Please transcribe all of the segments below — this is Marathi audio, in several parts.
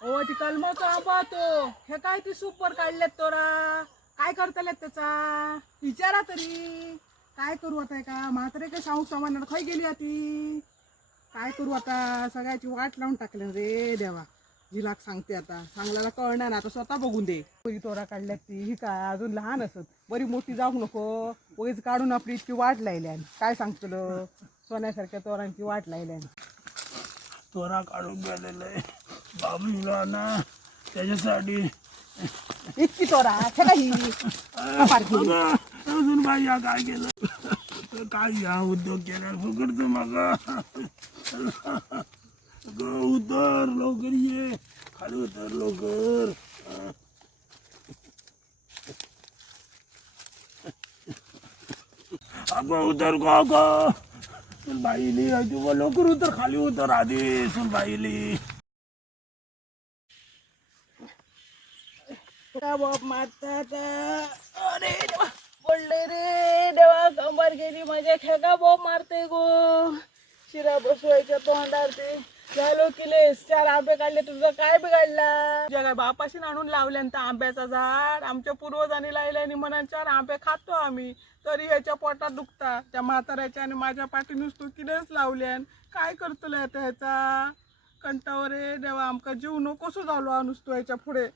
ओ ती कलमाचा आंबा तो हे काय ती सुपर काढलेत तोरा? काय करतलेत त्याचा? विचारा तरी. काय करू आता का म्हातारे काय सांगू सामान खय गेली होती काय करू आता? सगळ्याची वाट लावून टाकले रे देवा. जिलाक सांगते आता. सांगल्याला कळणार ना आता स्वतः बघून दे. बरी तोरा काढल्यात ती. ही काय अजून लहान असत. बरी मोठी जाऊ नको. वगैरे काढून आपली इतकी वाट लायल्यान काय सांगतलं? सोन्यासारख्या तोरांची वाट लायल्यान तोरा काढून गेलेलं आहे. बाबूला ना. त्याच्यासाठी. इतकी ही? अगं, अजून बाई या काय केलं? काय या उद्योग केला फुकटचं मग. अगं उतर लवकर ये. खाली उतर लवकर. अगं उतर का अगं. बाईली तू लवकर उतर खाली उतर आधी. चल बाईली बाप मारतात. अरे देवा पडले रे देवा कंबर गेली माझ्या खेगा बाप मारते गो. शिरा बसवायच्या तोंडार ते झालो किलेस चार आंबे काढले तुझं काय बिघडला? तुझ्या काय बापाशी आणून लावल्यान तर आंब्याचा झाड? आमच्या पूर्वजांनी लावल्याने म्हणून चार आंबे खातो आम्ही. तरी ह्याच्या पोटात दुखता. त्या म्हाताऱ्याच्या आणि माझ्या पाठी नुसतो किलेस लावल्यान काय करतलं आता ह्याचा? कंटावर रे देवा आमका जीव नकोसो झालो नुसतो ह्याच्या पुढे.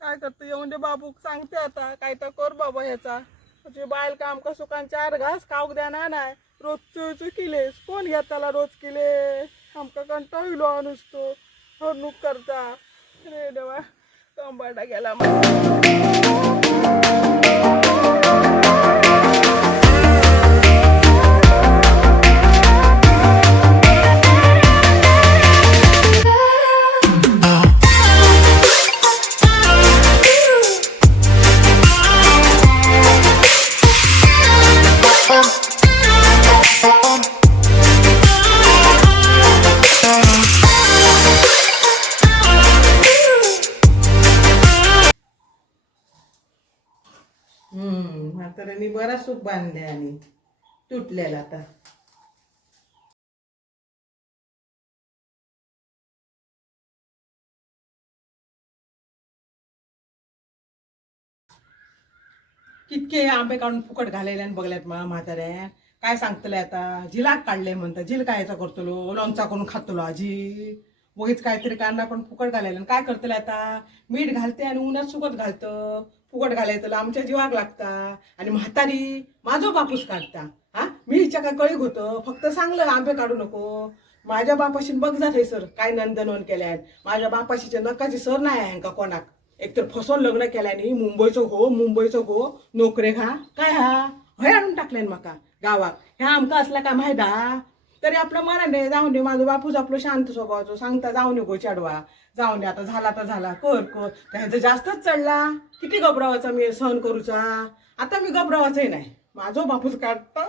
काय करतो? येऊन दे म्हणजे बाबू सांगते आता. काय तर कर बाबा ह्याचा तुझी बायल काम का सुकान चार घास खाऊक द्या ना नाय रोज चुळचू किलेस. कोण घ्या त्याला रोज किले आमका कंटाळलो हा नुसतो. हरणूक करता. रे देवा कंबाडा गेला म्हाताऱ्याने बरा सूप बांधले आणि तुटलेला आता. कितके आंबे काढून फुकट घालेले आणि बघल्यात मला म्हाताऱ्या. काय सांगतले आता? झिलाक काढले म्हणता. झिल कायचा करतलो? लोणचा करून खातलो? आजी? वगैच काहीतरी कांदा पण फुकट घालायला. काय करतले आता? मीठ घालते आणि उन्हात सुकत घालतं. फुकट घालायचं आमच्या जीवाक लागता. आणि म्हातारी माझो बापूस काढता. हा? मी हिच्या काय कळीक होतं फक्त सांगलं आंबे काढू नको. माझ्या बापाशी बघ जात सर काय नंदनवन केल्यात. माझ्या बापाशीच्या नकाची सर नाही आहे का कोणाक? एकतर फसवून लग्न केल्याने मुंबईचं हो मुंबईचं हो नोकरे घा काय हा? हय आणून टाकल्यान माका? गावात. ह्या आमका असला काय माहिती तरी आपलं मरण नाही जाऊन दे माझं बापूच आपलं शांत स्वभावाचं. सांगता जाऊ गो चढवा जाऊन दे आता. झाला तर झाला. कर कर. त्याचं जास्तच चढला. किती घबरावाचा मी सहन करूचा? आता मी घबरावाचंही नाही. माझो बापूच काढता.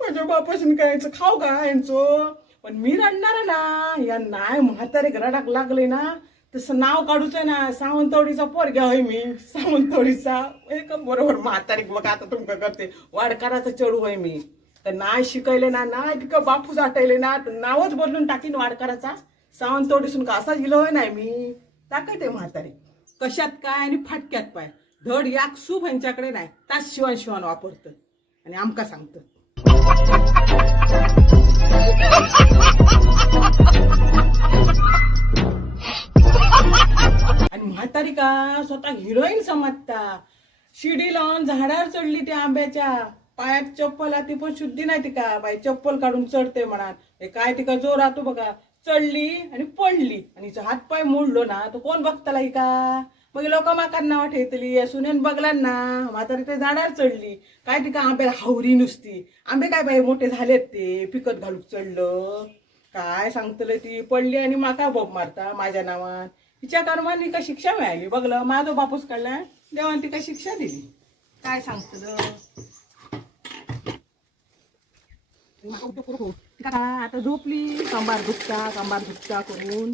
माझ्या बापाशी करायचं खाऊ का यांचं? पण मी रडणार ना या नाही म्हातारे रडाक लागले ना तसं नाव काढूचं ना. सावंतवाडीचा पोरग्या होय मी. सावंतवाडीचा. एक बरोबर म्हातारी. बघ आता तुमका करते. वाडकाराचा चढू होय मी. तर नाही शिकयले ना नाही तिकं बापूस आटायले ना तर नावच बदलून टाकीन वाडकाराचा. सावंतवाडीसून का असाच गेलो होय नाही मी. आहे म्हातारी. कशात काय आणि फाटक्यात पाय. धड याक सूप यांच्याकडे नाही तास शिवान शिवान वापरतं. आणि आमका सांगतं. आणि म्हातारी का स्वतः हिरोईन समजता. शिडी लावून झाडावर चढली त्या आंब्याच्या. पायात चप्पल आहे ती पण शुद्धी नाही ती का? बाई चप्पल काढून चढते म्हणा हे काय ती का जोर राहतो बघा. चढली आणि पडली. आणि हिचा हात पाय मोडलो ना तो कोण बघताला का? मग लोक माकांना नाव ठेवतली सुनेन बघला ना म्हातारी ते जाणार चढली. काय ती का आंब्याला हावरी नुसती? आंबे काय बाई मोठे झालेत ते? पिकत घालूक चढलं. काय सांगतलं ती? पडली आणि माका बोब मारता माझ्या नावान. तिच्या कर्माने तिका शिक्षा मिळाली? बघलं माझा बापूस काढला. देवान तिका शिक्षा दिली. काय सांगतलं? तिका काय आता झोपली कंबार दुखता कंबार दुखता करून.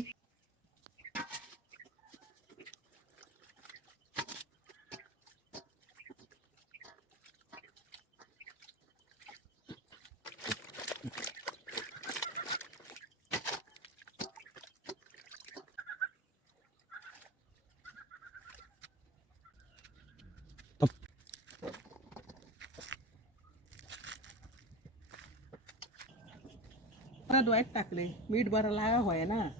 परत टाकले. मीठ बरं लागा होय ना.